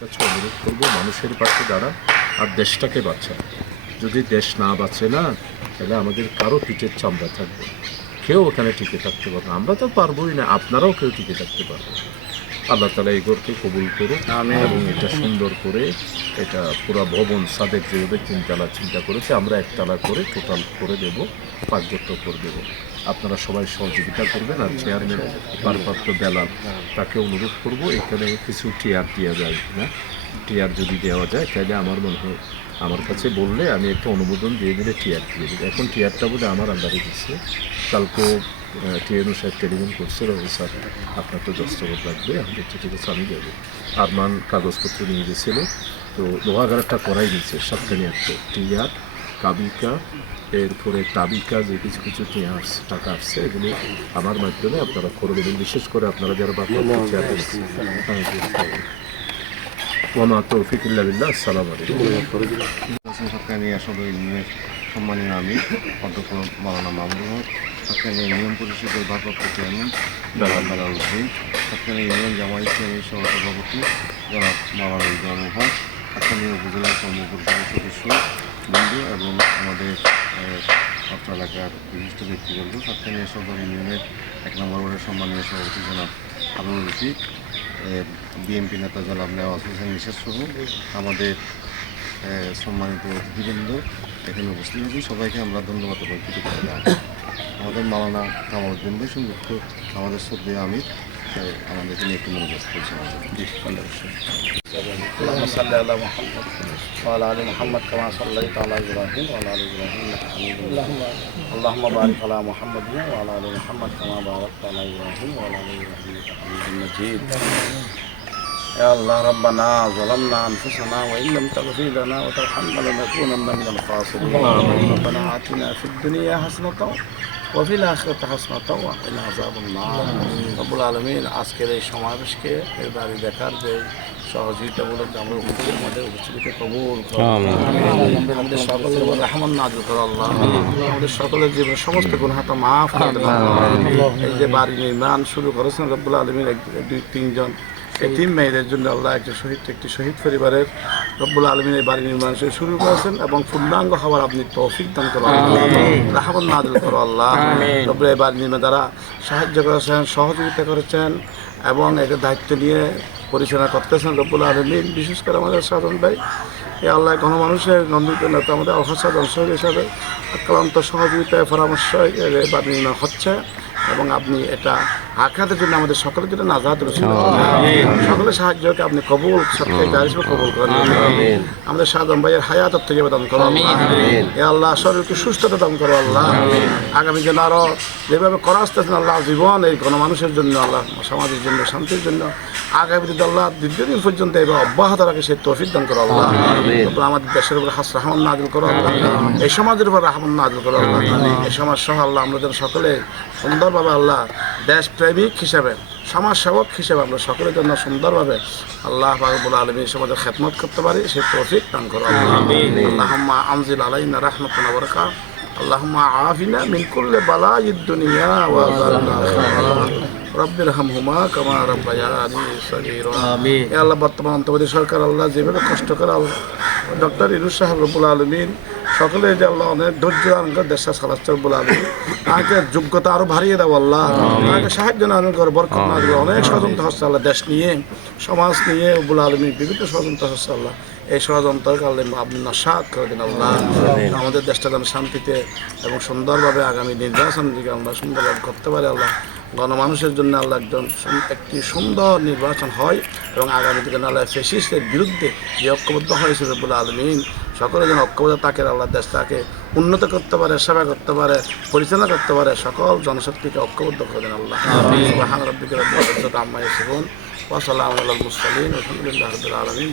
কাছে অনুরোধ করব মানুষের পাশে দাঁড়া আর দেশটাকে বাঁচা যদি দেশ না বাঁচে না তাহলে আমাদের কারও পিঠের চামড়া থাকবে কেউ ওখানে টিকে থাকতে পারবে না। আমরা তো পারবোই না আপনারাও কেউ টিকে থাকতে পারবে। আল্লাহ তালা এই ঘরকে কবুল করুক এবং এটা সুন্দর করে এটা পুরো ভবন সাদেক যেভাবে তিনতলা চিন্তা করেছে আমরা একতলা করে টোটাল করে দেব পাঁচযুক্ত করে দেব আপনারা সবাই সহযোগিতা করবেন আর চেয়ারম্যান ভারপ্রাপ্ত বেলাল, তাকে অনুরোধ করব, এখানে কিছু টিয়ার দেওয়া যায়, না? টিয়ার যদি দেওয়া যায়, তাহলে আমার মনে হয়, আমার কাছে বললে আমি একটা অনুমোদন দিয়ে দিলে টিয়ার দিয়ে দিই এখন টিয়ারটা বোধ আমার আন্ডারে দিচ্ছে। কালকেও টিএনও সাহেব টেলিফোন করছে স্যার, আপনার তো দস্তখত লাগবে, আমি বলছি, ঠিক আছে, আমি যাব আরমান কাগজপত্র নিয়ে গেছিল, তো লোহাগারটা করাই নিচ্ছে সাতখানি একটা। টিয়ার কাবিকা এরপরে তাবিকা যে কিছু কিছু টিয়া টাকা আসছে এগুলো আমার মাধ্যমে আপনারা করে দেবেন। বিশেষ করে আপনারা যারা বাপা ওমা তৌফিক ইল্লা আসসালামু আলাইকুম। সরকারি সম্মানীয় আমি অধ্যক্ষ মাওলানা মামুনুল হক। সরকারি ইউনিয়ন পরিষদের ভারপ্রাপ্ত চেয়ারম্যান বেলাল বেলাল হোসেন সরকারি ইউনিয়ন জামাত ইসলামী সহ সভাপতি জনাব মাওলানা ইজাম হক। সরকারি উপজেলা কর্ম পরিষদের সদস্য বন্ধু এবং আমাদের অত্র এলাকার বিশিষ্ট ব্যক্তিবর্গ সরকারি সদর ইউনিয়নের এক নম্বর ওয়ার্ডের সম্মানীয় সভাপতি জনাব হারুন রশিদ বিএনপি নেতা জনাব নেওয়াজ হোসেন সহ আমাদের সম্মানিত অতিথিবৃন্দ এখানে উপস্থিত আছেন। সবাইকে আমরা ধন্যবাদ এবং কৃতজ্ঞতা আমাদের মালানা কামালউদ্দিন ভাই সংযুক্ত আমাদের শ্রদ্ধেয় আমির। আমাদেরকে নিয়ে একটু মনোযোগ করছে আমাদের اللهم صل على محمد وعلى ال محمد كما صليت على ابراهيم وعلى ال ابراهيم انك حميد مجيد اللهم بارك على محمد وعلى ال محمد كما باركت على ابراهيم وعلى ال ابراهيم انك حميد مجيد يا الله ربنا ظلمنا انفسنا وان لم تغفر لنا وترحمنا لنكونن من الخاسرين ربنا اتنا في الدنيا حسنه ওফি আখরত হাসনাত ওয়াকিল আজাবুল্লাহ রবুল আলমিন আজকের এই সমাবেশকে এর বাড়ি দেখার যে সহযোগিতামূলক আমরা উপস্থিত আমাদের উপস্থিতিকে কবুল আমাদের সকলের উপর রহমান নাজুল কর আল্লাহ। আমাদের সকলের জীবন সমস্ত গুণহাতা মাফ এই যে বাড়ি নির্মাণ শুরু করেছেন রব্বুল আলমীর এক দুই তিনজন। এই তিন মেয়েদের জন্য আল্লাহ একজন শহীদ একটি শহীদ পরিবারের রব্বুল আলমিন এই বাড়ি নির্মাণ সে শুরু করেছেন এবং পূর্ণাঙ্গ হওয়ার আপনি তৌফিক দান করো রাহমান নাজিল করো আল্লাহ। রব্বুল এই বাড়ি নির্মাণ দ্বারা সাহায্য করেছেন সহযোগিতা করেছেন এবং একে দায়িত্ব নিয়ে পরিচালনা করতেছেন রব্বুল আলমিন। বিশেষ করে আমাদের সাধন ভাই এই আল্লাহ কোনো মানুষের নন্দিত নেতা আমাদের অহসাদ অংশীর হিসাবে আক্রান্ত সহযোগিতায় পরামর্শ বাড়ি নির্মাণ হচ্ছে এবং আপনি এটা আখ্যাতের জন্য আমাদের সকলের জন্য নাজাদ রয়েছে। সকলের সাহায্যকে আপনি কবুল হিসেবে কবুল করেন। আমাদের সাধন ভাইয়ের হায়াত থেকে দান করো এ আল্লাহ শরীরকে সুস্থতা দান করো আল্লাহ। আগামী দিন আরও যেভাবে করা আসতেছেন আল্লাহ জীবন এই গণমানুষের জন্য আল্লাহ সমাজের জন্য শান্তির জন্য আগামী দিন আল্লাহ দীর্ঘদিন পর্যন্ত এবার অব্যাহত রাখে সেই তৌফিক দান করো আল্লাহ। তারপর আমাদের দেশের উপর হাস রহমান নাজিল করো আল্লাহ। এই সমাজের উপর রহমান নাজিল করো আল্লাহ। এই সমাজ সহ আল্লাহ আমরা যেন সকলে সুন্দরভাবে আল্লাহ দেশ প্রেমিক হিসাবে সমাজ সেবক হিসেবে আমরা সকলের জন্য সুন্দরভাবে আল্লাহ বাবুল আলমী সমাজের খেদমত করতে পারি সেই তৌফিক দান করো আল্লাহ আমজিল আলাইনা রহমতুল্লাহ বরকা اللهم عافنا من كل بلاء الدنيا وعذاب الآخرة رب ارحمهما كما ربياني صغيرا آمين يا الله বর্তমান অন্তর্বর্তী সরকার আল্লাহ যেভাবে কষ্ট করে ডক্টর ইনুস সাহেব রব্বুল আলমিন সকলে যে আল্লাহ অনেক ধৈর্য আনকার দেশটা সালাচ্ছর বলে আলমী তাকে যোগ্যতা আরও বাড়িয়ে দাও আল্লাহ। তাকে সাহায্য না করে বরকত না দিও অনেক ষড়যন্ত্র হচ্ছে আল্লাহ দেশ নিয়ে সমাজ নিয়ে রব্বুল আলমী বিভিন্ন ষড়যন্ত্র হচ্ছে আল্লাহ। এই ষড়যন্ত্রকে আল্লাহ আপনি নসাদ করে দিন আল্লাহ। আমাদের দেশটা যেন শান্তিতে এবং সুন্দরভাবে আগামী নির্বাচন দিকে আমরা সুন্দরভাবে করতে পারি আল্লাহ। গণমানুষের জন্য আল্লাহ একজন একটি সুন্দর নির্বাচন হয় এবং আগামী দিকে আল্লাহ ফেসিস্টের বিরুদ্ধে যে ঐক্যবদ্ধ হয়েছিল বলে আলমিন সকলে যেন ঐক্যবদ্ধ তাকে আল্লাহ দেশটাকে উন্নত করতে পারে সেবা করতে পারে পরিচালনা করতে পারে সকল জনশক্তিকে ঐক্যবদ্ধ করে দেন আল্লাহ। সুবহান রাব্বিকা রাব্বিল ইজ্জাতি আম্মা ইয়াসিফুন ওয়া সালামুন আলাল মুরসালিন আলহামদুলিল্লাহি রাব্বিল আলামিন